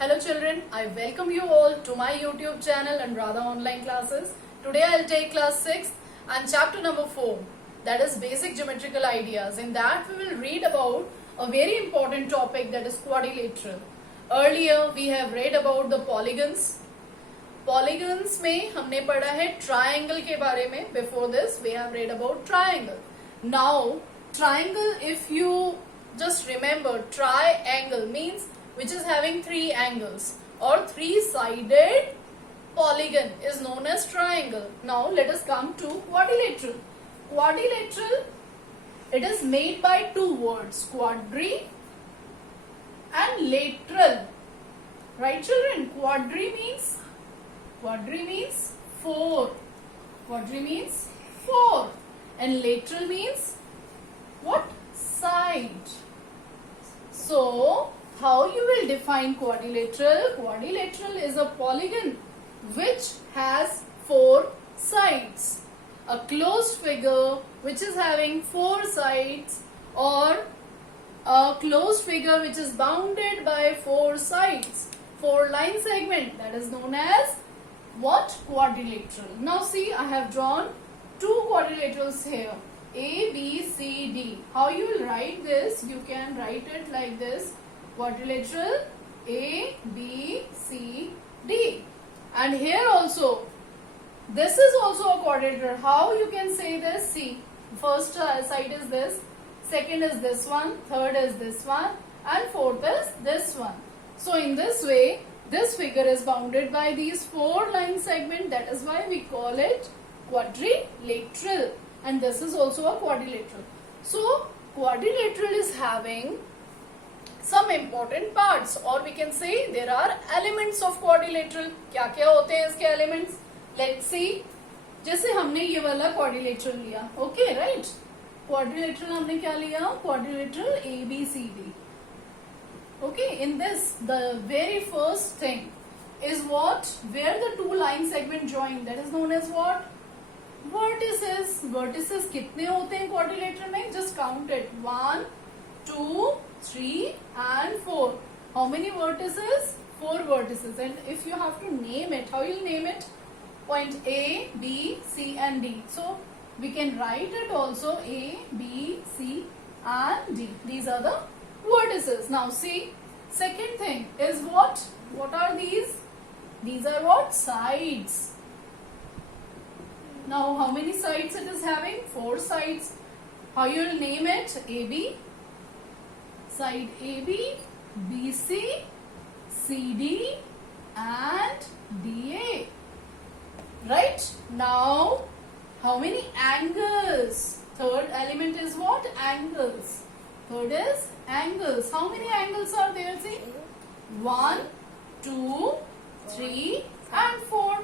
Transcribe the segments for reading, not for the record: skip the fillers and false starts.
Hello children, I welcome you all to my YouTube channel and Radha Online Classes. Today I'll take class 6 and chapter number 4, that is basic geometrical ideas. In that we will read about a very important topic, that is quadrilateral. Earlier we have read about the polygons. Polygons में हमने पढ़ा है triangle के बारे में. Before this we have read about triangle. Now triangle, if you just remember, triangle means which is having three angles or three-sided polygon is known as triangle. Now let us come to quadrilateral. Quadrilateral, it is made by two words, quadri and lateral. Right children? Quadri means four. Quadri means four. And lateral means what? Side. So how you will define quadrilateral? Quadrilateral is a polygon which has four sides. A closed figure which is having four sides, or a closed figure which is bounded by four sides, four line segment, that is known as what? Quadrilateral. Now see, I have drawn two quadrilaterals here, A, B, C, D. How you will write this? You can write it like this: quadrilateral A, B, C, D. And here also, this is also a quadrilateral. How you can say this? See, first side is this, second is this one, third is this one, and fourth is this one. So in this way, this figure is bounded by these four line segments. That is why we call it quadrilateral. And this is also a quadrilateral. So quadrilateral is having some important parts, or we can say there are elements of quadrilateral. क्या क्या होते हैं इसके elements? Let's see. जैसे हमने ये वाला quadrilateral लिया, okay, right? Quadrilateral हमने क्या लिया? Quadrilateral A, B, C, D. Okay, in this, the very first thing is what? Where the two line segment join. That is known as what? Vertices. Vertices कितने होते हैं quadrilateral में? Just count it. 1, 2, 3 and 4. How many vertices? 4 vertices. And if you have to name it, how you will name it? Point A, B, C and D. So we can write it also A, B, C and D. These are the vertices. Now see, second thing is what? What are these? These are what? Sides. Now how many sides it is having? 4 sides. How you will name it? AB, side AB, BC, CD and DA. Right? Now how many angles? Third element is what? Angles. Third is angles. How many angles are there? See? 1, 2, 3 and 4.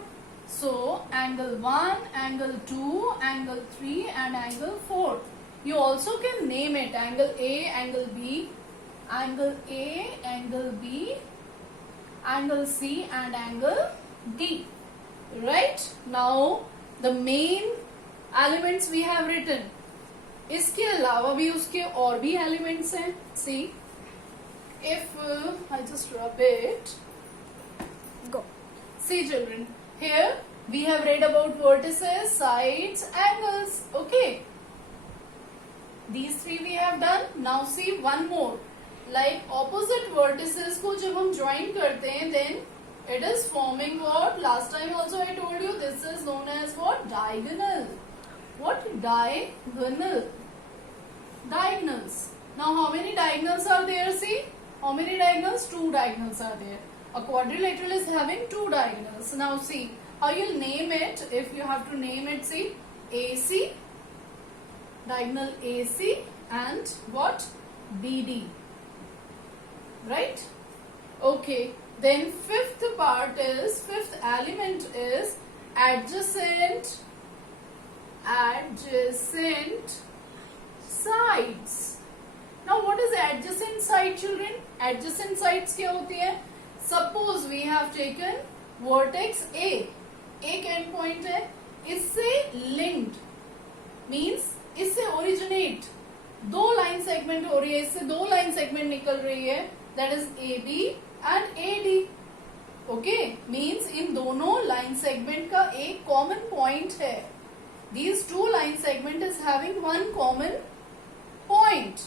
So angle 1, angle 2, angle 3 and angle 4. You also can name it angle A, angle B, angle A, angle B, angle C and angle D. Right? Now the main elements we have written. इसके अलावा भी उसके और भी elements हैं. See, if I just rub it. Go. See children, here we have read about vertices, sides, angles. Okay. These three we have done. Now see one more. Like opposite vertices को जब हम join करते हैं, then it is forming what? Last time also I told you, this is known as what? Diagonal. What? Diagonal. Diagonals. Now how many diagonals are there? See, how many diagonals? 2 diagonals are there. A quadrilateral is having 2 diagonals. Now see, how you'll name it? If you have to name it, see, AC, diagonal AC and what? BD. Right? Okay. Then fifth element is adjacent sides. Now what is adjacent side children? Adjacent sides क्या होती है? Suppose we have taken vertex A. एक end point है, इससे linked means इससे originate दो line segment हो रही है, इससे दो लाइन सेगमेंट निकल रही है, that is AB and AD. Okay, means in दोनों लाइन सेगमेंट का एक कॉमन पॉइंट है. These two line segment is having one common point.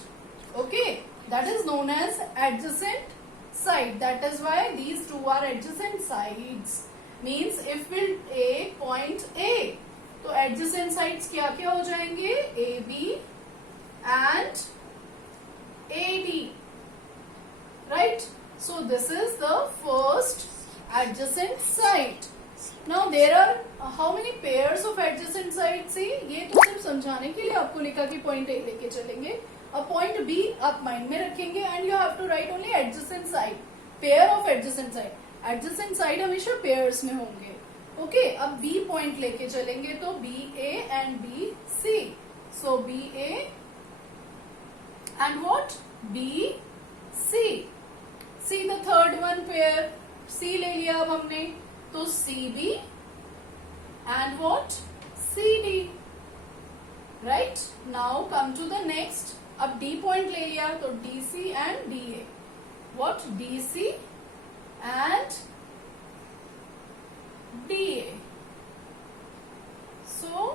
Okay, that is known as adjacent side. That is why these two are adjacent sides. Means if we'll take point A, तो adjacent sides क्या क्या हो जाएंगे? AB and AD. Right? So this is the first adjacent side. Now there are how many pairs of adjacent sides? See, ये तो सिर्फ समझाने के लिए आपको लिखा कि पॉइंट ए लेके चलेंगे, अब पॉइंट बी आप माइंड में रखेंगे and you have to write only adjacent side, pair of adjacent side. Adjacent side हमेशा पेयर्स में होंगे. ओके, अब बी पॉइंट लेके चलेंगे तो B A and B C. So B A and what? B C. C the third one pair, C ले लिया अब हमने, तो CB and what? CD. Right? Now come to the next. अब D point ले लिया तो DC and DA. What? DC and DA. So,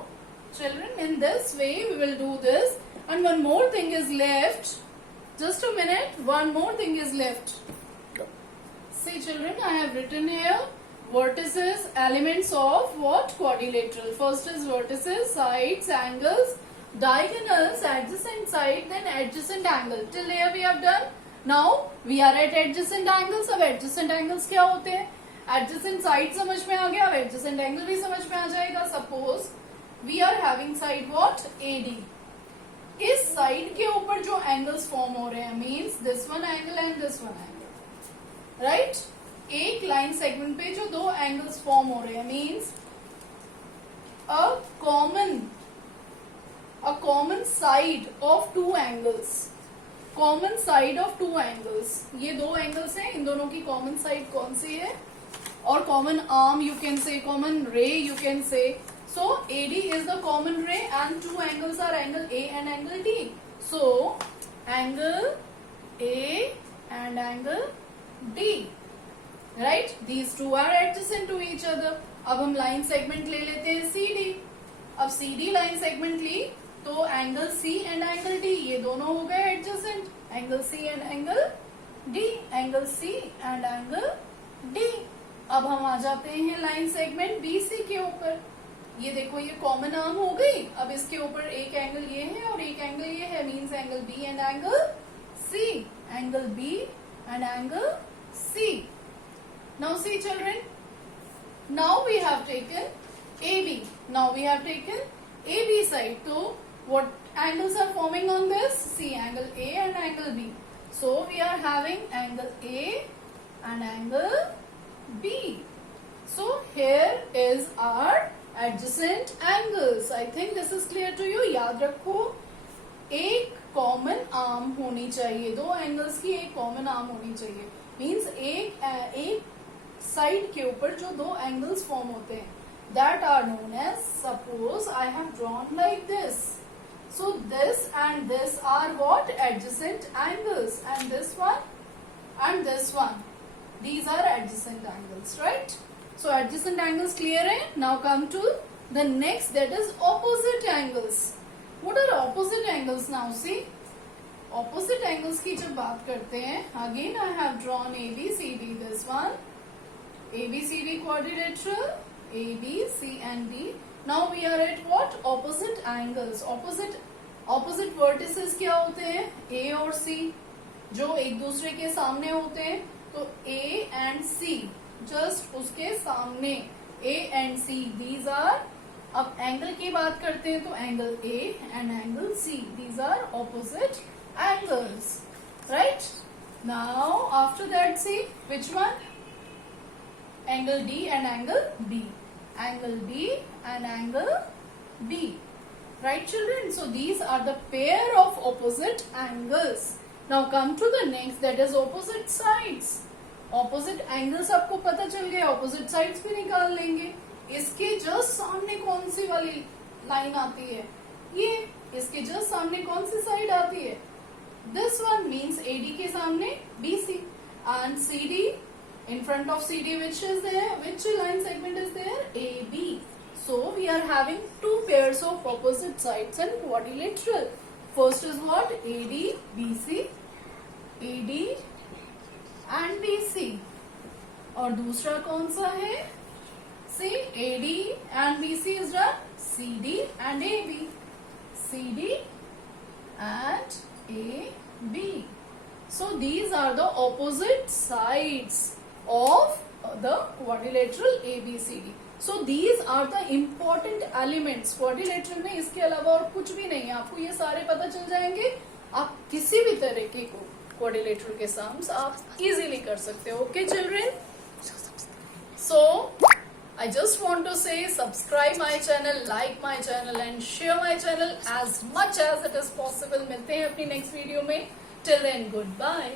children, in this way we will do this. And one more thing is left. Just a minute. One more thing is left. See, children, I have written here vertices, elements of what? Quadrilateral. First is vertices, sides, angles, diagonals, adjacent side, then adjacent angle. Till here we have done. Now we are at adjacent angles. अब adjacent angles क्या होते हैं? Adjacent side समझ में आ गया, अब adjacent angle भी समझ में आ जाएगा. Suppose we are having side what? AD. इस side के ऊपर जो angles form हो रहे हैं means this one angle and this one angle. Right? एक लाइन सेगमेंट पे जो दो एंगल्स फॉर्म हो रहे हैं means a common side of two angles. Common side of two angles, ये दो एंगल्स हैं, इन दोनों की कॉमन साइड कौन सी है? और common arm you can say, common ray you can say. So AD is the common ray and two angles are angle A and angle D. So angle A and angle D. Right? These two are adjacent to each other. अब हम line segment ले लेते हैं CD. अब CD line segment ली तो angle C and angle D ये दोनों हो गए adjacent. Angle C and angle D, angle C and angle D. अब हम आ जाते हैं लाइन सेगमेंट BC के ऊपर. ये देखो ये कॉमन आर्म हो गई. अब इसके ऊपर एक एंगल ये है और एक एंगल ये है means angle B and angle C. Angle B and angle C. Now see, children, now we have taken AB. Now we have taken AB side. So what angles are forming on this? See, angle A and angle B. So we are having angle A and angle B. So here is our adjacent angles. I think this is clear to you. याद रखो, एक common arm होनी चाहिए, दो angles की एक common arm होनी चाहिए. मीन्स एक साइड के ऊपर जो दो एंगल्स फॉर्म होते हैं that are known as, suppose I have drawn like this. So this and this are what? Adjacent angles. And this one, these are adjacent angles. Right? So adjacent angles clear है. Now come to the next, that is opposite angles. What are opposite angles? Now see, opposite angles की जब बात करते हैं, again I have drawn ABCD, this one ABCD quadrilateral, AB, C and D. Now we are at what? Opposite angles. Opposite vertices क्या होते हैं? A और C, जो एक दूसरे के सामने होते हैं. तो A and C, just उसके सामने A and C, these are. अब एंगल की बात करते हैं तो angle A and angle C, these are opposite angles. Right? Now after that, see which one? Angle D and angle B. Angle D and angle B. Right, children? So these are the pair of opposite angles. Now come to the next, that is opposite sides. Opposite angles आपको पता चल गया, opposite sides भी निकाल लेंगे. इसके just सामने कौन सी वाली लाइन आती है? ये. इसके जस्ट सामने कौन सी साइड आती है? This one means AD के सामने BC and CD In front of CD, which is there? Which line segment is there? AB. So we are having two pairs of opposite sides and quadrilateral. First is what? AD, BC, AD and BC. और दूसरा कौन सा है? See, AD and BC is done. CD and AB. CD and AB. So these are the opposite sides of the quadrilateral ABCD. So these are the important elements. Quadrilateral में इसके अलावा और कुछ भी नहीं है. आपको ये सारे पता चल जाएंगे. आप किसी भी तरीके को quadrilateral के sums आप easily कर सकते हो. Okay, children? So I just want to say subscribe my channel, like my channel and share my channel as much as it is possible. मिलते हैं अपनी next video में. Till then, goodbye.